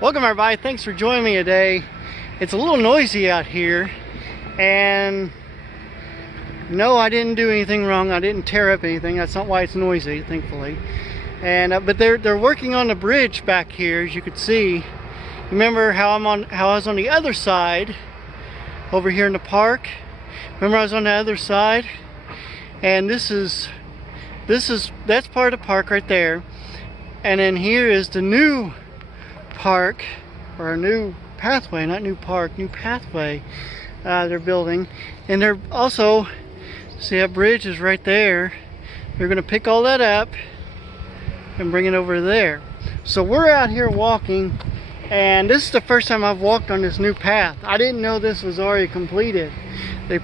Welcome everybody, thanks for joining me today. It's a little noisy out here, and no, I didn't do anything wrong. I didn't tear up anything. That's not why it's noisy, thankfully. And but they're working on the bridge back here, as you could see. Remember how I was on the other side over here in the park? Remember I was on the other side? And that's part of the park right there. And then here is the new park, or a new pathway, not new park, new pathway they're building. And they're also, see that bridge is right there. They're going to pick all that up and bring it over there. So we're out here walking, and this is the first time I've walked on this new path. I didn't know this was already completed. They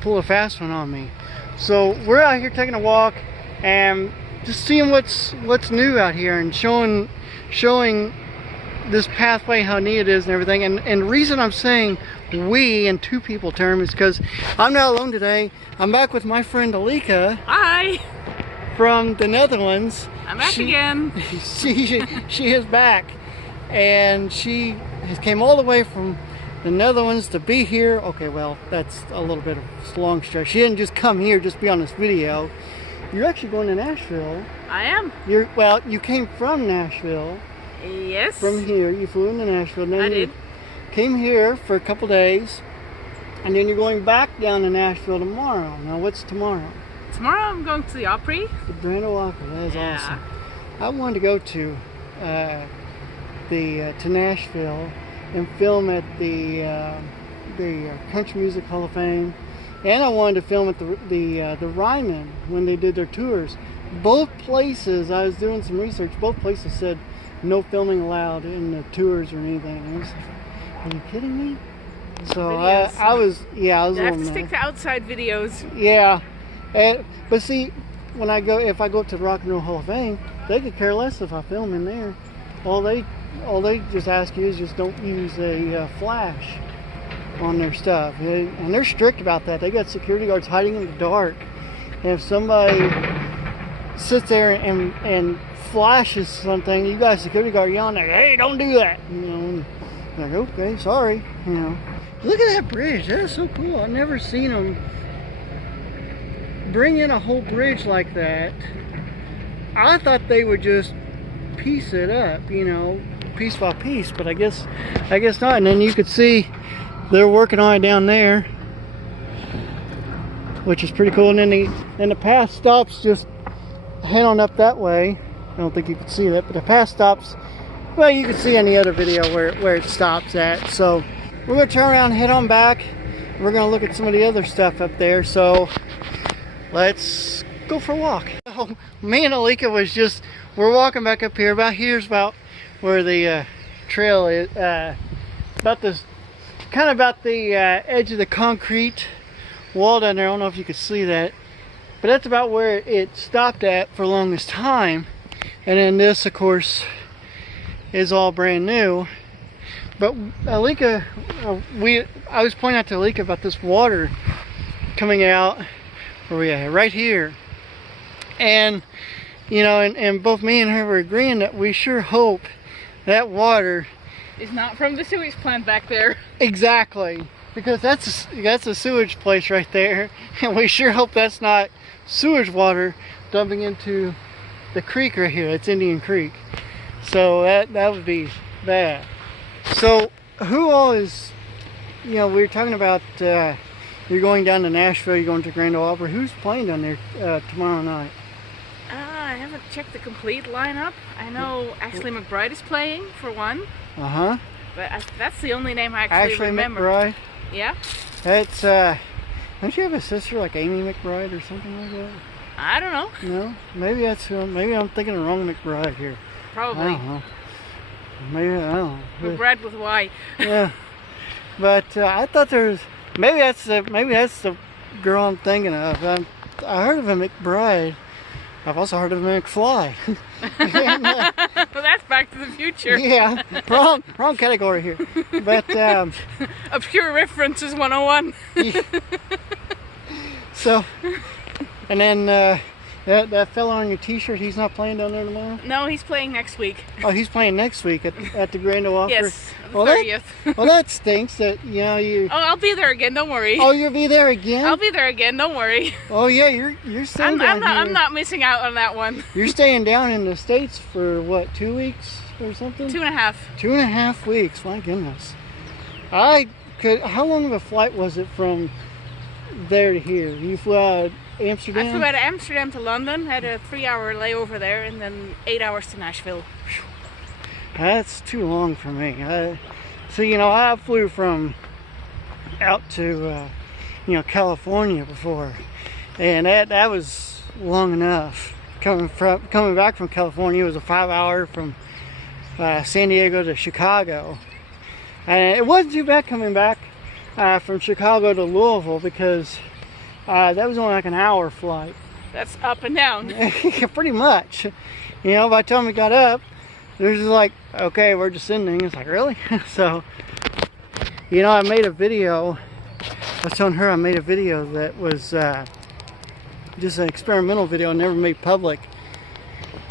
pull a fast one on me. So we're out here taking a walk and just seeing what's new out here, and showing this pathway how neat it is and everything. And the reason I'm saying we in two people term is because I'm not alone today. I'm back with my friend Alika. Hi. From the Netherlands. I'm back again. She is back, and she came all the way from the Netherlands to be here. Okay, well, that's a little bit of a long stretch. She didn't just come here just be on this video. You're actually going to Nashville. I am. Well, you came from Nashville. Yes. From here, you flew into Nashville. And then I did. Came here for a couple days, and then you're going back down to Nashville tomorrow. Now, what's tomorrow? Tomorrow I'm going to the Opry. The Brando Opry. That is awesome. I wanted to go to Nashville and film at the Country Music Hall of Fame, and I wanted to film at the Ryman when they did their tours. Both places, I was doing some research. Both places said no filming allowed in the tours or anything. And I was like, are you kidding me? So I was You have to mad. stick to outside videos. Yeah, but see, if I go to the Rock and Roll Hall of Fame, they could care less if I film in there. All they just ask you is just don't use a flash on their stuff, and they're strict about that. They got security guards hiding in the dark, and if somebody sits there and flashes something, you got a security guard yelling like, "Hey, don't do that!" You know, like, okay, sorry. You know, look at that bridge. That is so cool. I've never seen them bring in a whole bridge like that. I thought they would just piece it up, you know, piece by piece, but I guess not. And then you could see they're working on it down there, which is pretty cool. And then the path stops just head on up that way. I don't think you can see that, but the path stops. Well, you can see in the other video where it stops at. So we're gonna turn around and head on back. We're gonna look at some of the other stuff up there. So let's go for a walk. So me and Alika we're walking back up here. Here's about where the trail is. About the edge of the concrete wall down there. I don't know if you could see that, but that's about where it stopped at for the longest time. And then this, of course, is all brand new. But Alika, I was pointing out to Alika about this water coming out. Where we at? Right here. And you know, and both me and her were agreeing that we sure hope that water It's not from the sewage plant back there. Exactly, because that's a sewage place right there, and we sure hope that's not sewage water dumping into the creek right here. It's Indian Creek. So that would be bad. So who all is, you know, we were talking about you're going down to Nashville, you're going to Grand Ole Opry. Who's playing down there tomorrow night? I haven't checked the complete lineup. I know Ashley McBryde is playing for one. Uh-huh. But that's the only name I actually remember. McBryde? Yeah? That's, don't you have a sister like Amy McBryde or something like that? I don't know. No? Maybe maybe I'm thinking of the wrong McBryde here. Probably. I don't know. Maybe, I don't know. McBryde with a Y. Yeah. But I thought maybe that's the girl I'm thinking of. I heard of a McBride. I've also heard of a McFly. And, Well, that's Back to the Future. yeah, wrong category here. But A pure references 101. So, and then That fella on your t-shirt, he's not playing down there tomorrow? No, he's playing next week. Oh, he's playing next week at the Brando offer? Yes, the well, 30th. Well, that stinks that, you know, you... Oh, I'll be there again, don't worry. Oh, you'll be there again? I'll be there again, don't worry. Oh, yeah, you're staying down here. I'm not missing out on that one. You're staying down in the States for, what, 2 weeks or something? 2.5. 2.5 weeks, my goodness. How long of a flight was it from there to here? You flew out of Amsterdam? I flew out of Amsterdam to London, had a 3-hour layover there, and then 8 hours to Nashville. That's too long for me. So, you know, I flew from out to, you know, California before, and that was long enough. Coming back from California, it was a 5-hour from San Diego to Chicago. And it wasn't too bad coming back from Chicago to Louisville because that was only like an hour flight. That's up and down. Pretty much. You know, by the time we got up, it was just like, okay, we're descending. It's like, really? So, you know, I made a video. I was telling her I made a video that was just an experimental video, never made public.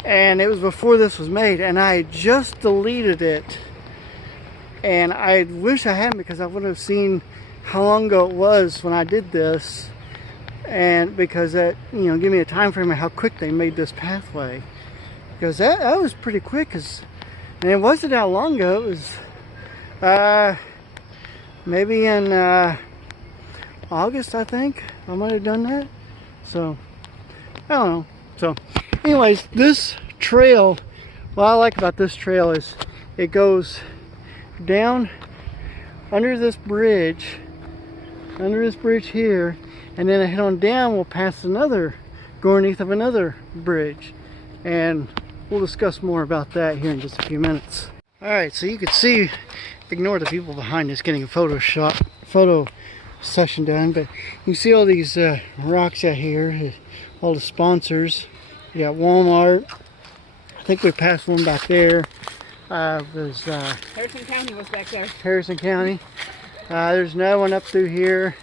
And it was before this was made, and I just deleted it. And I wish I hadn't, because I would have seen how long ago it was when I did this, and because that, you know, give me a time frame of how quick they made this pathway, because that was pretty quick. And it wasn't that long ago. It was maybe in August, I think I might have done that. So I don't know. So anyways, this trail, what I like about this trail is it goes down under this bridge here, and then I head on down, we'll pass go underneath of another bridge, and we'll discuss more about that here in just a few minutes. Alright, so you can see, ignore the people behind us getting a photo session done, but you see all these rocks out here, all the sponsors. You got Walmart. I think we passed one back there. Harrison County was back there. Harrison County. There's another one up through here.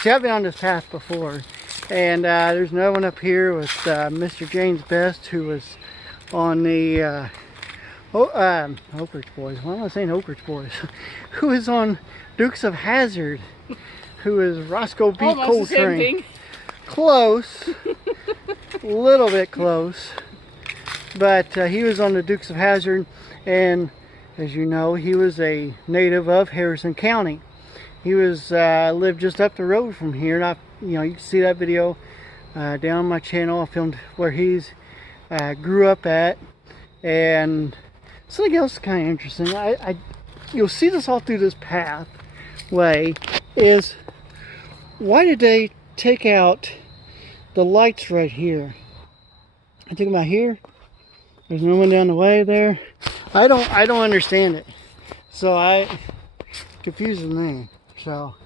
See, I've been on this path before, and there's another one up here with Mr. James Best, who was on the Oak Ridge Boys. Why am I saying Oak Ridge Boys? Who is on Dukes of Hazzard? Who is Roscoe B. Almost Coltrane? the same thing. Close, a little bit close, but he was on the Dukes of Hazzard, and as you know, he was a native of Harrison County. He was lived just up the road from here, and you know, you can see that video down on my channel. I filmed where he's grew up at, and something else is kind of interesting. You'll see this all through this pathway. Is why did they take out the lights right here? I think about here. There's no one down the way there. I don't understand it. So it confuses me. So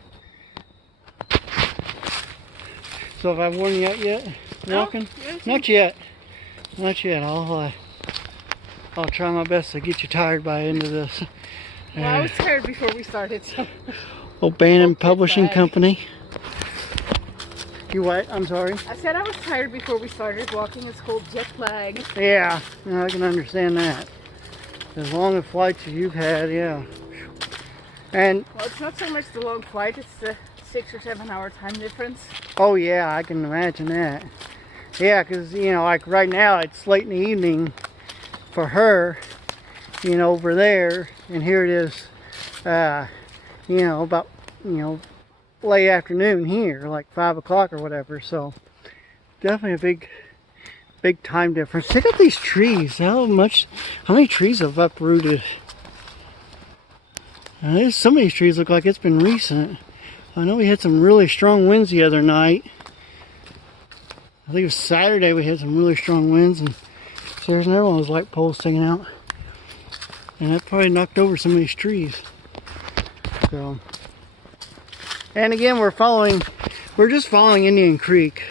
have I worn you out yet? Walking? No, Not yet. Not yet. I'll try my best to get you tired by the end of this. Well, I was tired before we started. So. O'Bannon Publishing Company. You what? I'm sorry? I said I was tired before we started walking. It's called jet lag. Yeah, I can understand that. As long as flights as you've had, yeah. And well, it's not so much the long flight, it's the 6 or 7 hour time difference. oh yeah, I can imagine that. Yeah, because, you know, like right now it's late in the evening for her, you know, over there, and here it is, you know, about, you know, late afternoon here, like 5 o'clock or whatever. So definitely a big time difference. Check out these trees. How many trees have uprooted? Some of these trees look like it's been recent. I know we had some really strong winds the other night. I think it was Saturday we had some really strong winds, and so there's another one of those light poles sticking out. And that probably knocked over some of these trees. So, and again, we're just following Indian Creek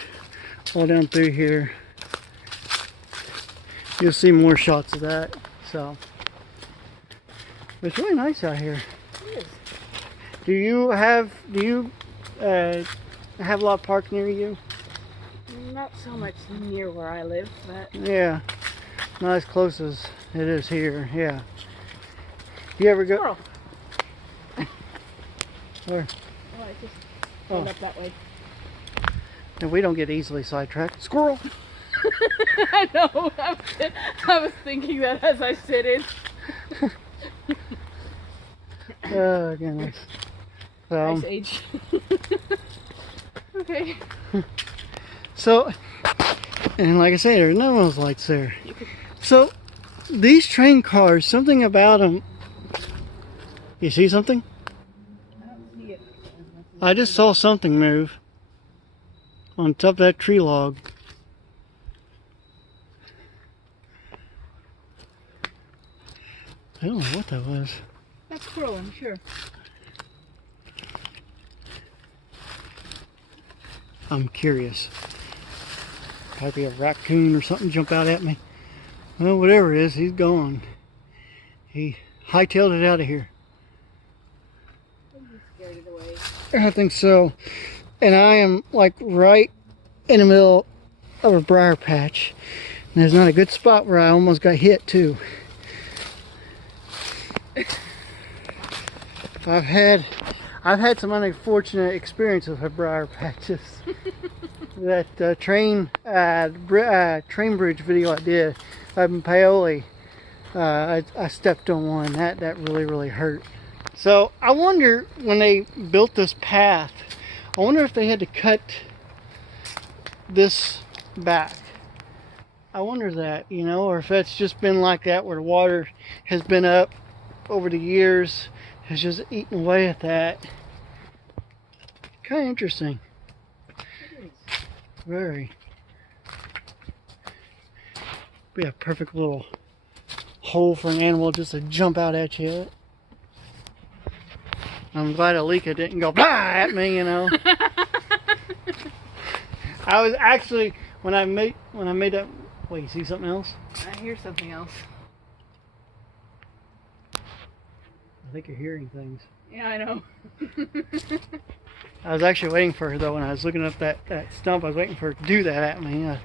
all down through here. You'll see more shots of that. So, it's really nice out here. It is. Do you have a lot of parks near you? Not so much near where I live, but Yeah, not as close as it is here. Yeah. You ever go? squirrel. Where? Oh, I just went up that way. And we don't get easily sidetracked. Squirrel. I know. I was thinking that as I sit in. Oh goodness. So, Ice age. Okay. so, and like I say, there's no one's lights there. So, these cars, something about them. You see something? I don't see it. I just saw something move on top of that tree log. I don't know what that was. That's squirrel, I'm sure. I'm curious. Might be a raccoon or something jump out at me. Well, whatever it is, he's gone. He hightailed it out of here. He scared it away. I think so. And I am like right in the middle of a briar patch. And there's not a good spot where I almost got hit too. I've had some unfortunate experiences with briar patches. That train bridge video I did up in Paoli, I stepped on one. That really hurt. So I wonder, when they built this path, I wonder if they had to cut this back. I wonder that, you know, or if that's just been like that where the water has been up over the years, has just eaten away at that. Kind of interesting. Very. Be a perfect little hole for an animal just to jump out at you. I'm glad Alika didn't go bah! At me, you know. I was actually, when I made that. Wait, you see something else? I hear something else. I think you're hearing things. Yeah, I know. I was actually waiting for her though. When I was looking up that stump, I was waiting for her to do that at me.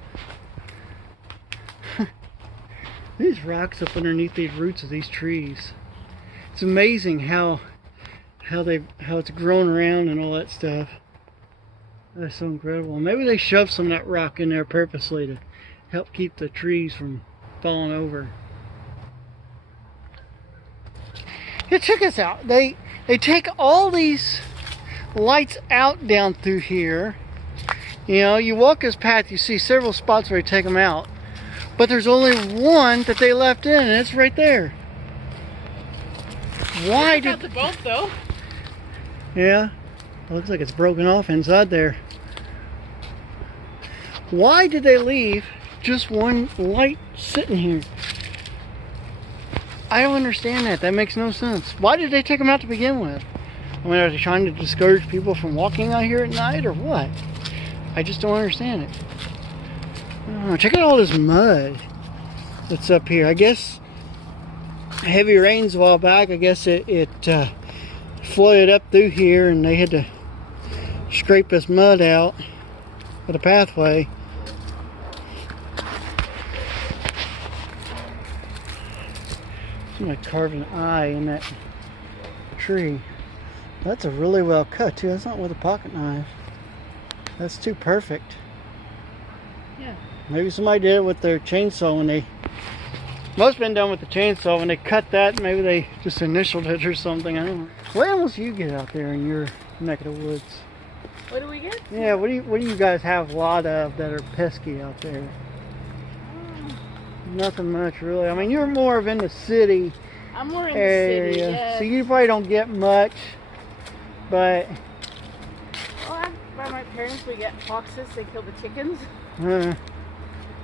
These rocks up underneath these roots of these trees. It's amazing how it's grown around and all that stuff. That's so incredible. Maybe they shoved some of that rock in there purposely to help keep the trees from falling over. Here, check this out. They take all these lights out down through here. You know, you walk this path, you see several spots where they take them out, but there's only one that they left in, and it's right there. Why did the bolt though? Yeah, it looks like it's broken off inside there. Why did they leave just one light sitting here? I don't understand that. That makes no sense. Why did they take them out to begin with? I mean, are they trying to discourage people from walking out here at night or what? I just don't understand it. Oh, check out all this mud that's up here. I guess heavy rains a while back, I guess it flooded up through here and they had to scrape this mud out of the pathway. Somebody carved an eye in that tree. That's a really well cut too. That's not with a pocket knife. That's too perfect. Yeah. Maybe somebody did it with their chainsaw when they. Must have been done with the chainsaw when they cut that. Maybe they just initialed it or something. I don't know. What animals do you get out there in your neck of the woods? What do we get? Yeah. What do you guys have a lot of that are pesky out there? Nothing much really. I mean, you're more of in the city. I'm more in area, the city. Yeah. so you probably don't get much. But well, by my parents, we get foxes. They kill the chickens. well,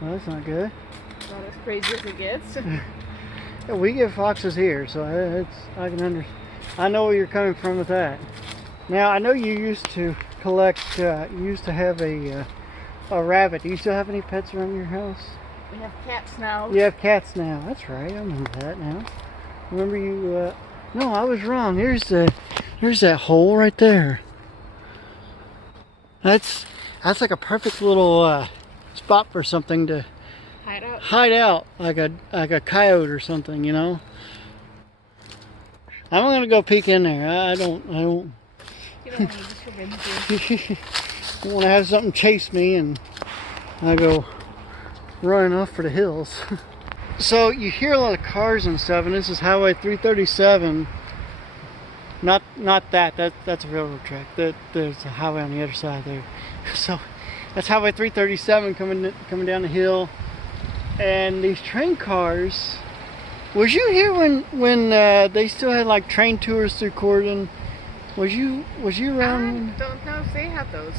that's not good. Not as crazy as it gets. Yeah, we get foxes here, so I can understand. I know where you're coming from with that. Now I know you used to collect. You used to have a rabbit. Do you still have any pets around your house? We have cats now. You have cats now. That's right. I remember that now. Remember you? No, I was wrong. There's that hole right there. That's like a perfect little spot for something to hide out, like a coyote or something, you know. I'm gonna go peek in there. I don't. You don't want to just go into. I want to have something chase me, and I go running off for the hills. So you hear a lot of cars and stuff, and this is Highway 337. Not that. That's a railroad track. There's a highway on the other side there. So that's Highway 337 coming down the hill, and these train cars. Was you here when they still had like train tours through Corden? Was you around? I don't know if they had those.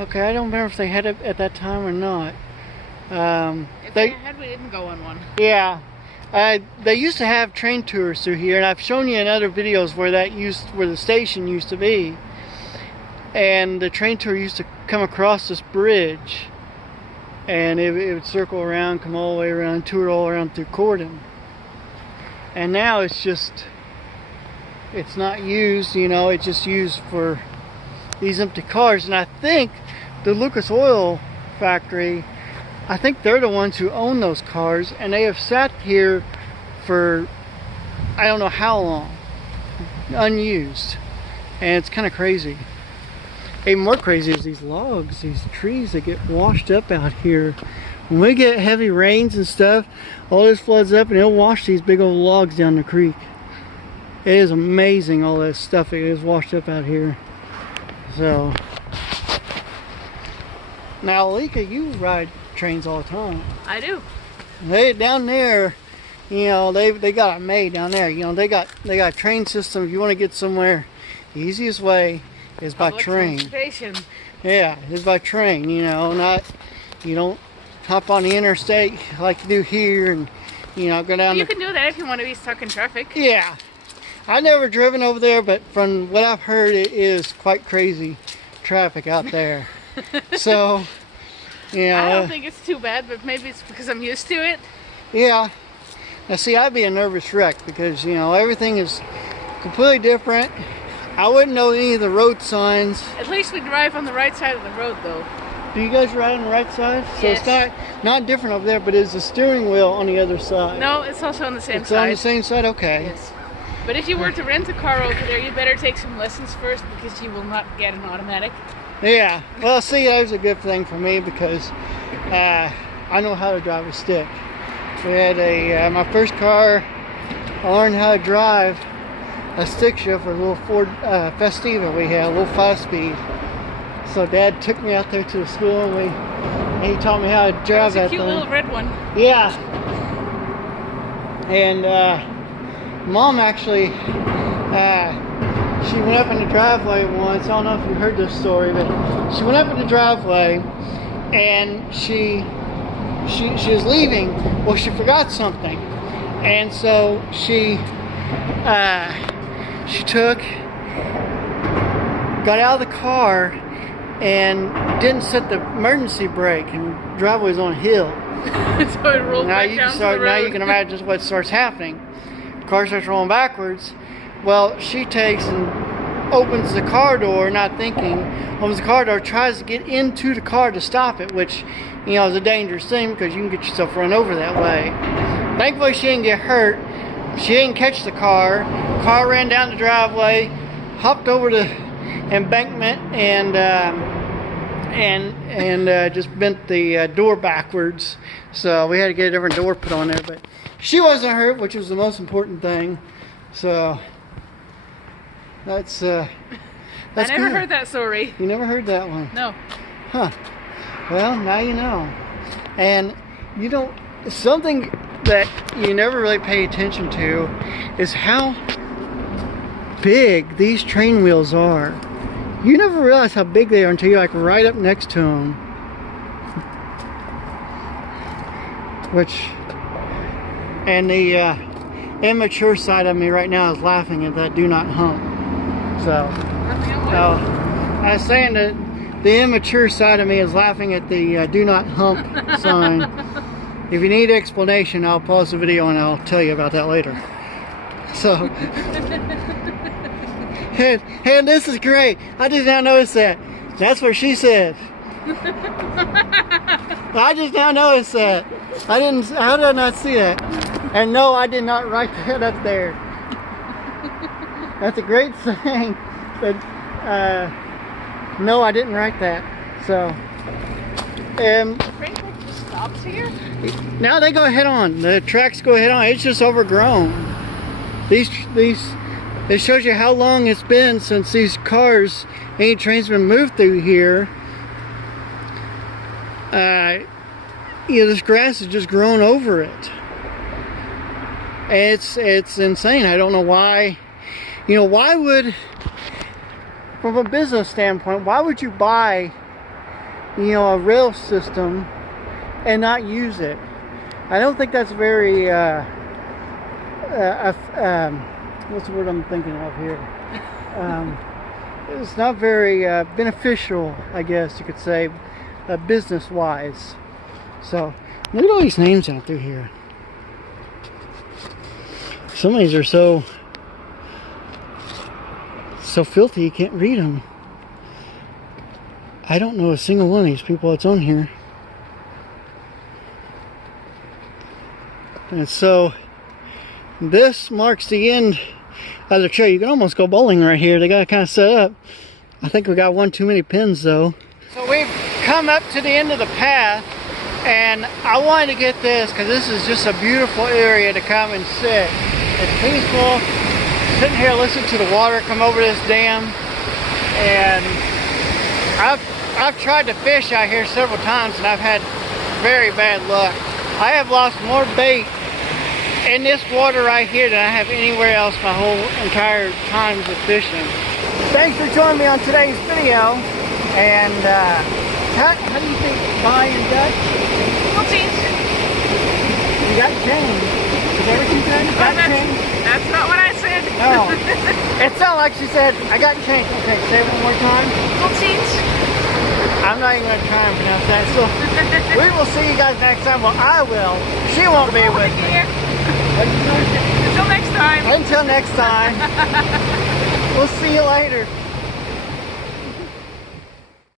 Okay, I don't remember if they had it at that time or not. If they had, we didn't go on one. Yeah, they used to have train tours through here, and I've shown you in other videos where the station used to be, and the train tour used to come across this bridge, and it would circle around, come all the way around, tour all around through Corden. And now it's not used, you know, it's just used for these empty cars. And I think the Lucas Oil factory, I think they're the ones who own those cars, and they have sat here for I don't know how long, unused. And it's kind of crazy. Even more crazy is these logs, these trees that get washed up out here. When we get heavy rains and stuff, all this floods up and it'll wash these big old logs down the creek. It is amazing, all that stuff that is washed up out here. So now, Alika, you ride trains all the time. I do. They down there, you know, they got it made down there. You know, they got a train system. If you want to get somewhere, the easiest way is by train. Transportation. Yeah, is by train. You know, you don't hop on the interstate like you do here, and you know, go down. You can do that if you want to be stuck in traffic. Yeah, I've never driven over there, but from what I've heard, it is quite crazy traffic out there. So, you know, I don't think it's too bad, but maybe it's because I'm used to it. Yeah. Now, see, I'd be a nervous wreck because, you know, everything is completely different. I wouldn't know any of the road signs. At least we drive on the right side of the road, though. Do you guys ride on the right side? So yes. It's not different over there, but is the steering wheel on the other side? No, it's also on the same it's side. It's on the same side? Okay. Yes. But if you were to rent a car over there, you better take some lessons first because you will not get an automatic. Yeah. Well, see, that was a good thing for me because I know how to drive a stick. We had my first car, I learned how to drive a stick shift for a little Ford Festiva we had, a little 5-speed. So Dad took me out there to the school and he taught me how to drive that thing. That was a cute little red one. Yeah. And Mom actually, she went up in the driveway once. I don't know if you heard this story, but she went up in the driveway and she was leaving. Well, she forgot something, and so she got out of the car and didn't set the emergency brake, and the driveway's on a hill. So it rolled back down to the road. Now you can imagine what starts happening. The car starts rolling backwards. Well, she takes and opens the car door, not thinking, opens the car door, tries to get into the car to stop it, which, you know, is a dangerous thing because you can get yourself run over that way. Thankfully, she didn't get hurt. She didn't catch the car. Car ran down the driveway, hopped over the embankment, and just bent the door backwards. So we had to get a different door put on there, but she wasn't hurt, which was the most important thing. So that's I never heard that story. You never heard that one? No. Huh. Well, now you know. And you don't, something that you never really pay attention to is how big these train wheels are. You never realize how big they are until you're like right up next to them. And the immature side of me right now is laughing at that do not hump. So I was saying that the immature side of me is laughing at the do not hump sign. If you need explanation, I'll pause the video and I'll tell you about that later. So, and this is great. I did not notice that. That's what she said. I just now noticed that. How did I not see that? And no, I did not write that up there. That's a great saying. But no, I didn't write that. So, The train just stops here? now they go head on. The tracks go head on. It's just overgrown. It shows you how long it's been since these cars, any trains been moved through here. This grass has just grown over it. It's insane. I don't know why. Why would, from a business standpoint, why would you buy, a rail system and not use it? I don't think that's very, what's the word I'm thinking of here? It's not very beneficial, I guess you could say, business-wise. So, look at all these names out through here. Some of these are so filthy you can't read them. I don't know a single one of these people that's on here. And so this marks the end of the trail. You can almost go bowling right here. They got it kind of set up. I think we got one too many pins though. So we've come up to the end of the path, and I wanted to get this because this is just a beautiful area to come and sit. It's peaceful. Sitting here, listen to the water come over this dam, and I've tried to fish out here several times, and I've had very bad luck. I have lost more bait in this water right here than I have anywhere else my whole entire times of fishing. Thanks for joining me on today's video, and how do you think buying Dutch? We'll change. You got change. Is that what you said? Got change? That's not what I said. No. It sounded like she said, I got change. Okay, say it one more time. We'll change. I'm not even going to try and pronounce that. So we will see you guys next time. Well, I will. She won't be with me. Until next time. Until next time. We'll see you later.